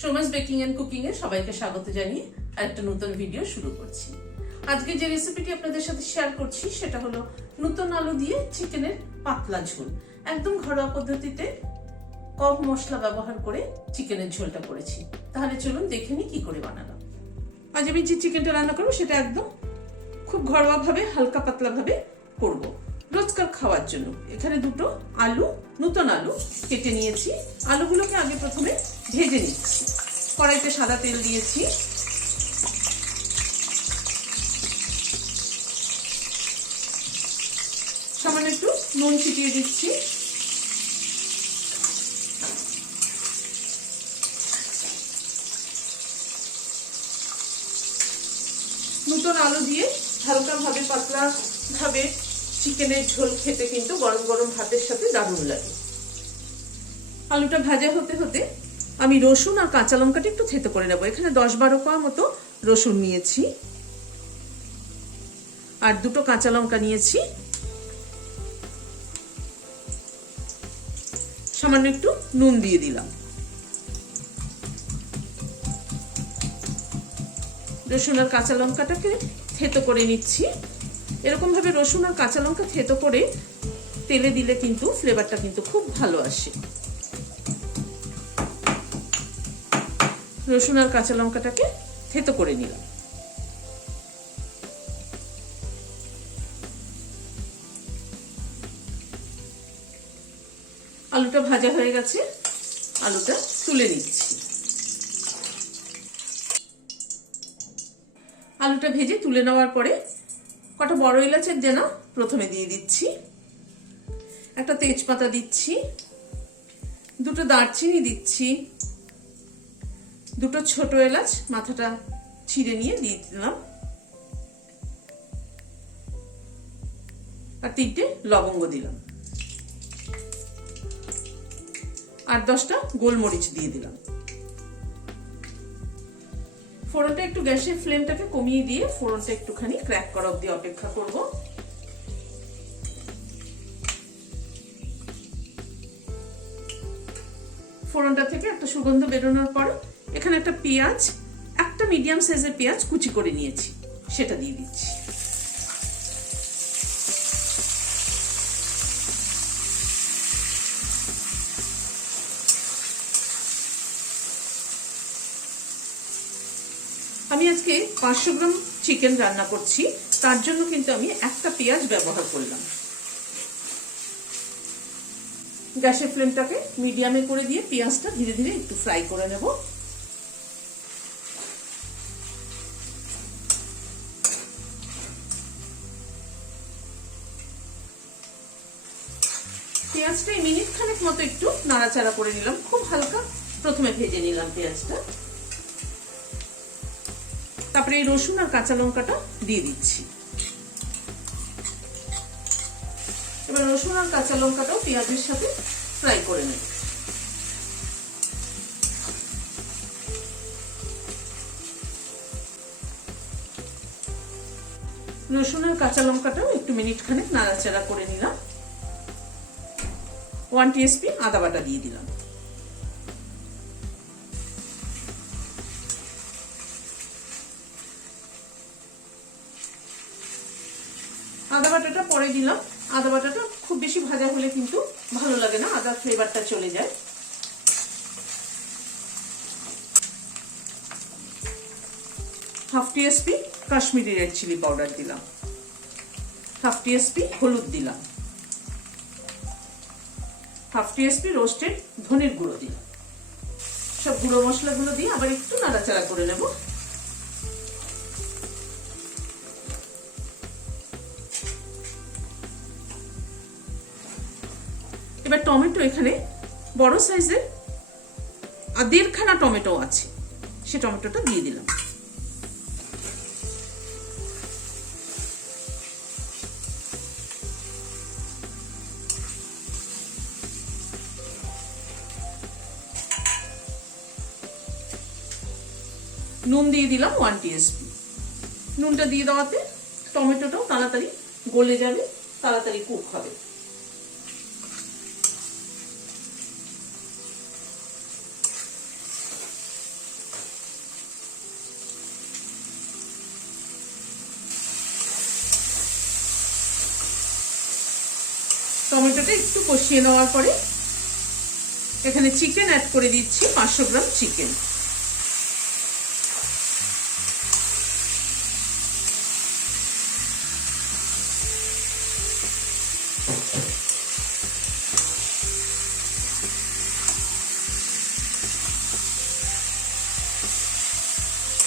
Soma's baking and cooking এর সবাইকে স্বাগত জানিয়ে একটা নতুন ভিডিও শুরু করছি। আজকে যে রেসিপিটি আপনাদের সাথে শেয়ার করছি, সেটা হলো নতুন আলু দিয়ে চিকেনের পাতলা ঝোল। একদম ঘরোয়া পদ্ধতিতে কম মশলা ব্যবহার করে চিকেনের ঝোলটা করেছি। তাহলে চলুন দেখে নিই কি করে বানালাম। আজ আমি যে চিকেনটা রান্না করব, সেটা একদম খুব ঘরোয়া ভাবে হালকা পাতলা ভাবে করব। রোজকার খাওয়ার জন্য। এখানে দুটো আলু, নতুন আলু কেটে নিয়েছি। আলুগুলোকে আগে প্রথমে ভেজে নিচ্ছি। কড়াইতে সাদা তেল দিয়েছি। সামান্য একটু নুন ছিটিয়ে দিচ্ছি। নতুন আলু দিয়ে হালকা ভাবে পাতলা ভাবে চিকেনের ঝোল খেতে কিন্তু গরম গরম ভাতের সাথে দারুণ লাগে। আলুটা ভাজা হতে হতে আমি রসুন আর কাঁচা লঙ্কাটা একটু থেতো করে নেব। এখানে দশ বারো কোয়া মতো রসুন নিয়েছি। আর দুটো কাঁচা লঙ্কা নিয়েছি। সামান্য একটু নুন দিয়ে দিলাম। রসুন আর কাঁচা লঙ্কাটাকে থেতো করে নিচ্ছি। এরকম ভাবে রসুন আর কাঁচা লঙ্কা থেতো করে তেলে দিলে কিন্তু ফ্লেভারটা কিন্তু খুব ভালো আসে। রসুন আর কাঁচা লঙ্কাটাকে থেতো করে নিলাম। আলুটা ভাজা হয়ে গেছে, আলুটা তুলে নিচ্ছি। আলুটা ভেজে তুলে নেওয়ার পরে কটা বড় এলাচের দেনা প্রথমে দিয়ে দিচ্ছি। একটা তেজপাতা দিচ্ছি। দুটো দারচিনি দিচ্ছি। দুটো ছোট এলাচ মাথাটা ছিঁড়ে নিয়ে দিয়ে দিলাম। আর তিনটে লবঙ্গ দিলাম। আর দশটা গোলমরিচ দিয়ে দিলাম। ফোড়নটা একটু গ্যাসের ফ্লেমটাকে কমিয়ে দিয়ে ফোড়নটা একটুখানি ক্র্যাক করা অব্দি অপেক্ষা করব। ফোড়নটা থেকে একটা সুগন্ধ বেরোনোর পর এখানে একটা পেঁয়াজ, একটা মিডিয়াম সাইজের পেঁয়াজ কুচি করে নিয়েছি, সেটা দিয়ে দিচ্ছি। আমি আজকে পাঁচশো গ্রাম চিকেন রান্না করছি। তার জন্য কিন্তু আমি একটা পেঁয়াজ ব্যবহার করলাম। গ্যাসের ফ্লেমটাকে মিডিয়ামে করে দিয়ে পেঁয়াজটা ধীরে ধীরে একটু ফ্রাই করে নেব। পেঁয়াজটা মিনিট খানেক মতো একটু নাড়াচাড়া করে নিলাম। খুব হালকা প্রথমে ভেজে নিলাম পেঁয়াজটা। তারপরে এই রসুন আর কাঁচা লঙ্কাটা দিয়ে দিচ্ছি। এবার রসুন আর কাঁচা লঙ্কাটাও পেঁয়াজের সাথে ফ্রাই করে নেব। রসুন আর কাঁচা লঙ্কাটাও একটু মিনিট খানেক নাড়াচাড়া করে নিলাম। ওয়ান টিএসপি আদা বাটা দিয়ে দিলাম। হলে কিন্তু ভালো লাগে না, আদার ফ্লেভারটা চলে যায়। Half T S P Kashmiri red chilli powder দিলাম। হাফ টিএসপি হলুদ দিলাম। হাফ টিএসপি রোস্টেড ধনের গুঁড়ো দিলাম। সব গুঁড়ো মশলাগুলো দিয়ে আবার একটু নাড়াচাড়া করে নেব। টমেটো এখানে বড় সাইজের, আর দেড়খানা টমেটো আছে। সে টমেটোটা দিয়ে দিলাম। নুন দিয়ে দিলাম ওয়ান টিএসপি নুনটা দিয়ে দেওয়াতে টমেটোটাও তাড়াতাড়ি গলে যাবে, তাড়াতাড়ি কুক হবে। টমেটোটা একটু কষিয়ে নেওয়ার পরে এখানে চিকেন অ্যাড করে দিচ্ছি, পাঁচশো গ্রাম চিকেন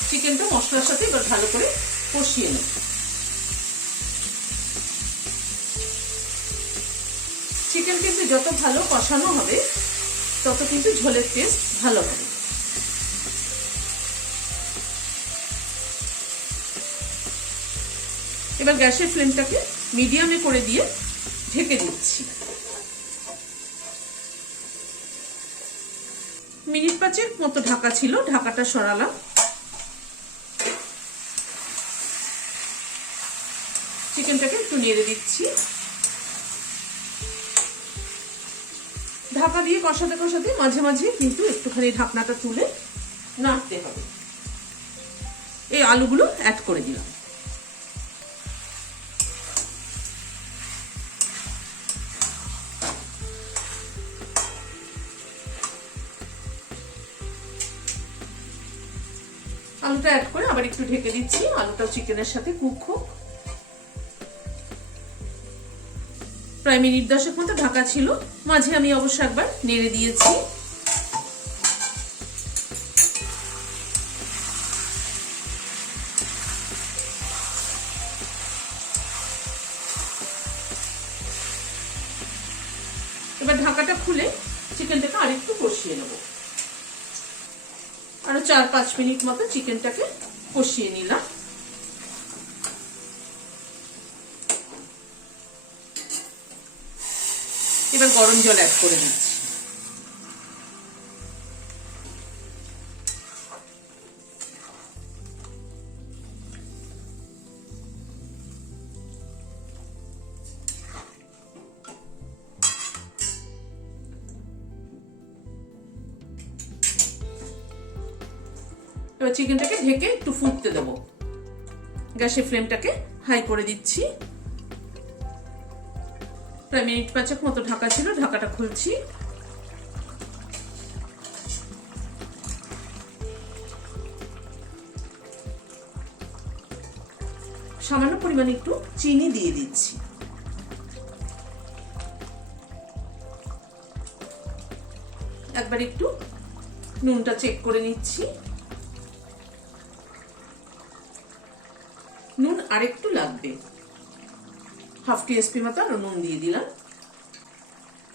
চিকেনটা মশলার সাথে এবার ভালো করে কষিয়ে নেব। যত ভালো কষানো হবে, তত কিন্তু ঝোলের টেস্ট ভালো হবে। এবার গ্যাসের ফ্লেমটাকে মিডিয়ামে করে দিয়ে ঢেকে দিচ্ছি। মিনিট পাঁচেক মতো ঢাকা ছিল, ঢাকাটা সরালাম। চিকেনটাকে একটু নেড়ে দিচ্ছি। ঢাকা দিয়ে কষাতে কষাতে মাঝে মাঝে কিন্তু একটুখানি ঢাকনাটা তুলে নাড়তে হবে। এই আলুগুলো অ্যাড করে দিলাম। আলুটা অ্যাড করে আবার একটু ঢেকে দিচ্ছি। আলুটা চিকেনের সাথে কুক হোক। প্রায় মিনিট দশেক মতো ঢাকা ছিল। মাঝে আমি অবশ্য একবার নেড়ে দিয়েছি। এবার ঢাকাটা খুলে চিকেনটাকে আরেকটু কষিয়ে নেব। আরও চার পাঁচ মিনিট মতো চিকেনটাকে কষিয়ে নিলাম। এবার গরম জল অ্যাড করে দিচ্ছি। চিকেনটাকে ঢেকে একটু ফুটতে দেবো। গ্যাসের ফ্লেমটাকে হাই করে দিচ্ছি। প্রায় মিনিট পাঁচেক মতো ঢাকা ছিল, ঢাকাটা খুলছি। সামান্য পরিমাণে একটু চিনি দিয়ে দিচ্ছি। একবার একটু নুনটা চেক করে নিচ্ছি। নুন আরেকটু লাগবে। হাফ টিএসপি মতো নুন দিয়ে দিলাম।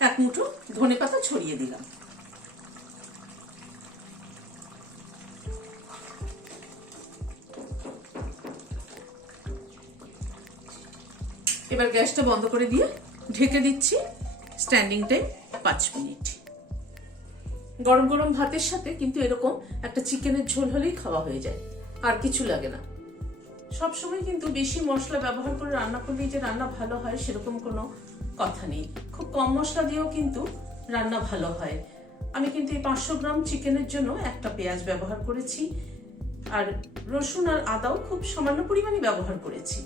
এক মুঠো ধনে পাতা ছড়িয়ে দিলাম। এবার গ্যাসটা বন্ধ করে দিয়ে ঢেকে দিচ্ছি স্ট্যান্ডিং টাইম পাঁচ মিনিট। গরম গরম ভাতের সাথে কিন্তু এরকম একটা চিকেনের ঝোল হলেই খাওয়া হয়ে যায়, আর কিছু লাগে না। সবসময় কিন্তু বেশি মশলা ব্যবহার করে রান্না করলেই যে রান্না ভালো হয় সেরকম কোনো কথা নেই। খুব কম মশলা দিয়েও কিন্তু রান্না ভালো হয়। আমি কিন্তু এই পাঁচশো গ্রাম চিকেনের জন্য একটা পেঁয়াজ ব্যবহার করেছি আর রসুন আর আদাও খুব সামান্য পরিমাণে ব্যবহার করেছি।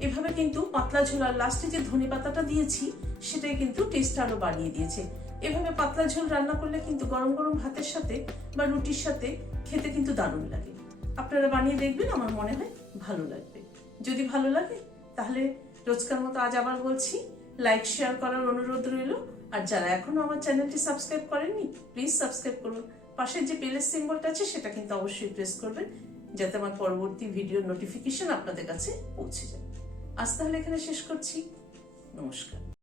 এভাবে কিন্তু পাতলা ঝোল আর লাস্টে যে ধনে পাতাটা দিয়েছি, সেটাই কিন্তু টেস্ট আরও বাড়িয়ে দিয়েছে। এভাবে পাতলা ঝোল রান্না করলে কিন্তু গরম গরম ভাতের সাথে বা রুটির সাথে খেতে কিন্তু দারুণ লাগে। আপনারা বানিয়ে দেখবেন, আমার মনে হয় ভালো লাগবে। যদি ভালো লাগে, তাহলে রোজকার মতো আজ আবার বলছি লাইক শেয়ার করার অনুরোধ রইল। আর যারা এখনও আমার চ্যানেলটি সাবস্ক্রাইব করেননি প্লিজ সাবস্ক্রাইব করুন। পাশের যে বেলের সিম্বলটা আছে, সেটা কিন্তু অবশ্যই প্রেস করবেন, যাতে আমার পরবর্তী ভিডিও নোটিফিকেশন আপনাদের কাছে পৌঁছে যায়। আজ তাহলে এখানে শেষ করছি। নমস্কার।